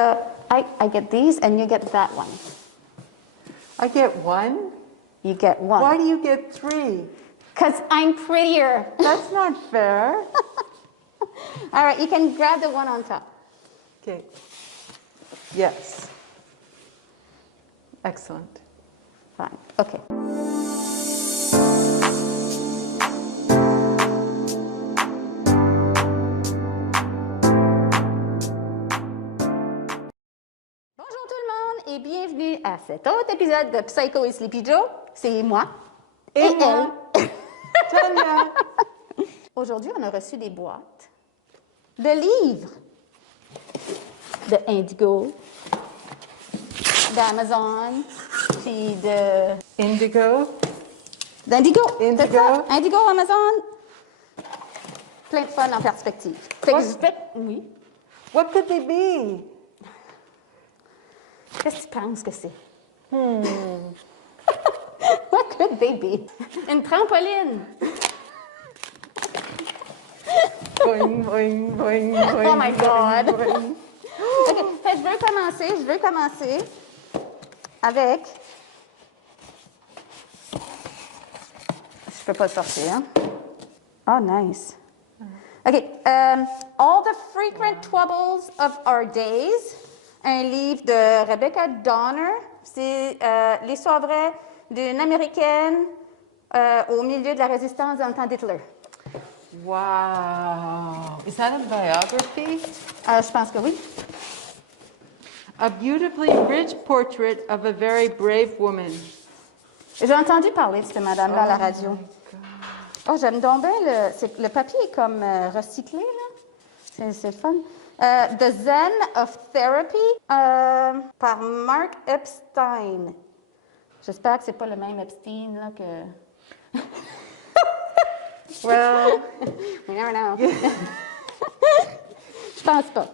So I get these and you get that one. I get one? You get one. Why do you get three? Because I'm prettier. That's not fair. All right, you can grab the one on top. Okay. Yes. Excellent. Fine. Okay. Bonjour tout le monde et bienvenue à cet autre épisode de Psycho et Sleepy Joe. C'est moi et moi. elle. Tania. Aujourd'hui, on a reçu des boîtes de livres de Indigo, d'Amazon, puis de... Indigo. D'Indigo. Indigo. C'est ça? Indigo, Amazon. Plein de fun en perspective. Fait que je vais... Oui. What could they be? Qu'est-ce que tu penses que c'est? What could they be? Une trampoline. Boing, boing, boing, boing, Oh my God. boing, boing. OK. Fait que je veux commencer avec... Je peux pas le sortir. Hein? Oh, nice. OK. All the Frequent Troubles of Our Days. Un livre de Rebecca Donner. C'est l'histoire vraie d'une Américaine au milieu de la résistance dans le temps d'Hitler. Wow. Is that a biography? Je pense que oui. A beautifully rich portrait of a very brave woman. J'ai entendu parler de cette madame-là à la radio. Oh, j'aime donc bien le papier est comme recyclé, là. C'est fun. The Zen of Therapy par Mark Epstein. J'espère que c'est pas le même Epstein, là, que... Well, we never know. Je pense pas.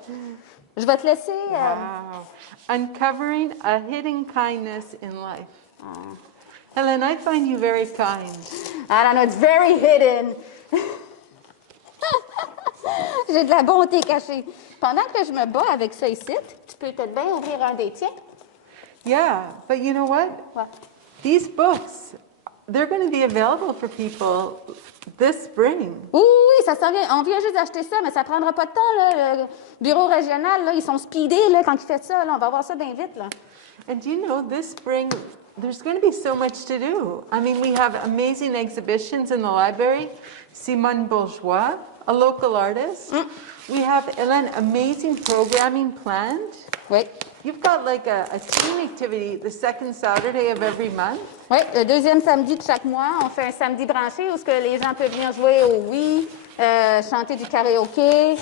Je vais te laisser... wow. Uncovering a hidden kindness in life. Helen, I find you very kind. I don't know, it's very hidden. J'ai de la bonté cachée. Pendant que je me bats avec ça ici, tu peux peut-être bien ouvrir un des tiens. Yeah, but you know what? What? These books, they're going to be available for people this spring. Oui, oui, ça s'en vient. On vient juste d'acheter ça, mais ça ne prendra pas de temps. Là. Le bureau régional, là, ils sont speedés là, quand ils font ça. Là. On va voir ça bien vite. Là. And you know, this spring, there's going to be so much to do. I mean, we have amazing exhibitions in the library. Simone Bourgeois, a local artist. We have, Hélène, amazing programming planned. Oui. You've got like a team activity the second Saturday of every month. Oui, le deuxième samedi de chaque mois, on fait un samedi branché où ce que les gens peuvent venir jouer au oui, chanter du karaoké, tu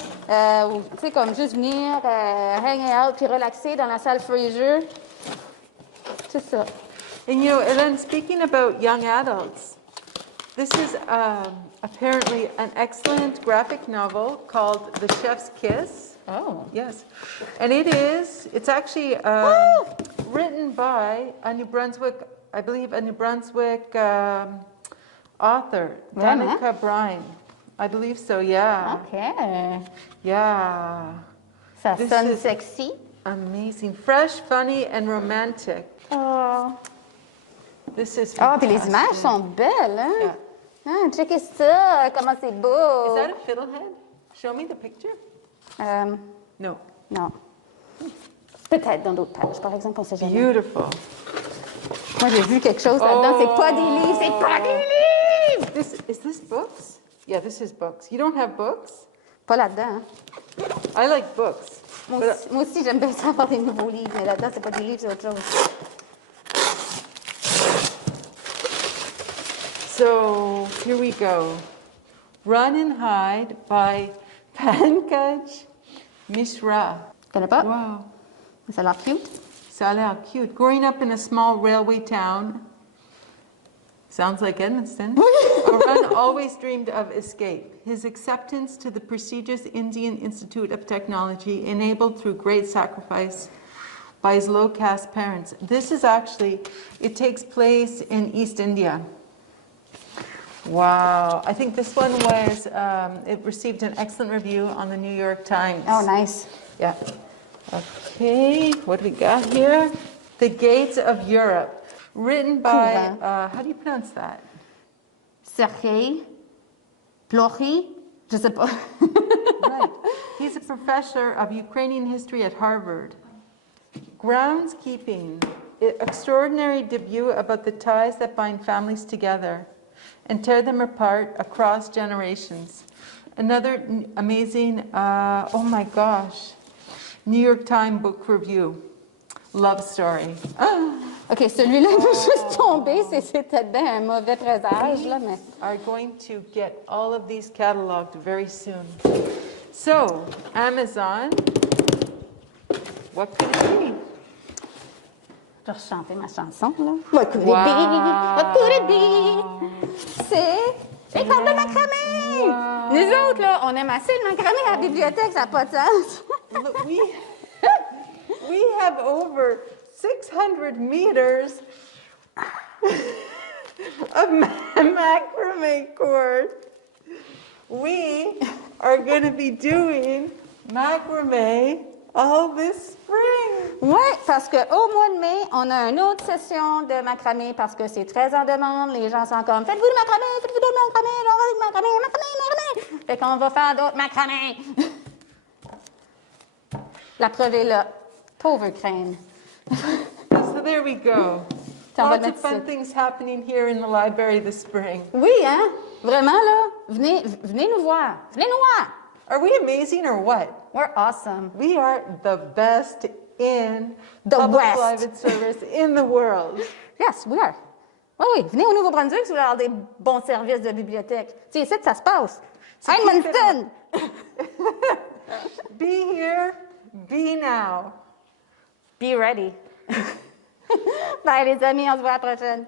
sais, comme juste venir, hang out, puis relaxer dans la salle Fraser. C'est ça. And you know, Hélène, speaking about young adults, this is apparently an excellent graphic novel called The Chef's Kiss. Oh. Yes. And it's actually written by a New Brunswick, I believe, a New Brunswick author, Danica Brine. I believe so, yeah. OK. Yeah. Ça This sonne is sexy. amazing. Fresh, funny, and romantic. Oh. This is Ah, puis les fantastic. images sont belles, hein? Yeah. Ah, checkez ça, comment c'est beau. Is that a fiddlehead? Show me the picture. No. Non. Peut-être dans d'autres pages, par exemple, on sait jamais. Beautiful. Moi, j'ai vu quelque chose là-dedans. C'est pas des livres, c'est pas des livres! Is this books? Yeah, this is books. You don't have books? Pas là-dedans, hein? I like books. Moi aussi, j'aime bien ça avoir des nouveaux livres, mais là-dedans, c'est pas des livres, c'est autre chose. So, here we go. Run and Hide by Pankaj Mishra. Tu connais pas? Wow. Ça a l'air cute. Ça a l'air cute. Growing up in a small railway town, sounds like Edmonton, Arun always dreamed of escape. His acceptance to the prestigious Indian Institute of Technology enabled through great sacrifice by his low-caste parents. This is actually, it takes place in East India. Wow. I think this one was, it received an excellent review on the New York Times. Oh, nice. Yeah. Okay, what do we got here? The Gates of Europe, written by, how do you pronounce that? Sergei Plochy, je sais pas. Right. He's a professor of Ukrainian history at Harvard. Groundskeeping, extraordinary debut about the ties that bind families together and tear them apart across generations. Another amazing, oh my gosh, New York Times book review, love story. OK, celui-là il peut juste tomber, c'était bien un mauvais présage, là, mais... Are going to get all of these cataloged very soon. So, Amazon, what could it be? Je vais chanter ma chanson, là. What could it be? What could it be? C'est les cartes de macramé! Wow. Nous autres, là, on aime assez le macramé à la bibliothèque, ça n'a pas de sens. Look, we have over 600 meters of macrame cord. We are going to be doing macrame all this spring. Oui, parce qu'au mois de mai, on a une autre session de macramé parce que c'est très en demande. Les gens sont comme, faites-vous du macramé, faites-vous du macramé, macramé, macramé, macramé. Fait qu'on va faire d'autres macramés. La preuve est là. Pauvre crème. So there we go. On va Lots of mettre fun ici. things happening here in the library this spring. Oui, hein? Vraiment, là, venez nous voir. Venez nous voir. Are we amazing or what? We're awesome. We are the best in The public West. private service in the world. Yes, we are. Oui, oui. Venez au Nouveau-Brunswick si vous voulez avoir des bons services de bibliothèque. Tu sais, ici, ça se passe. Edmonton! Be here, be now. Be ready. Bye, les amis. On se voit à la prochaine.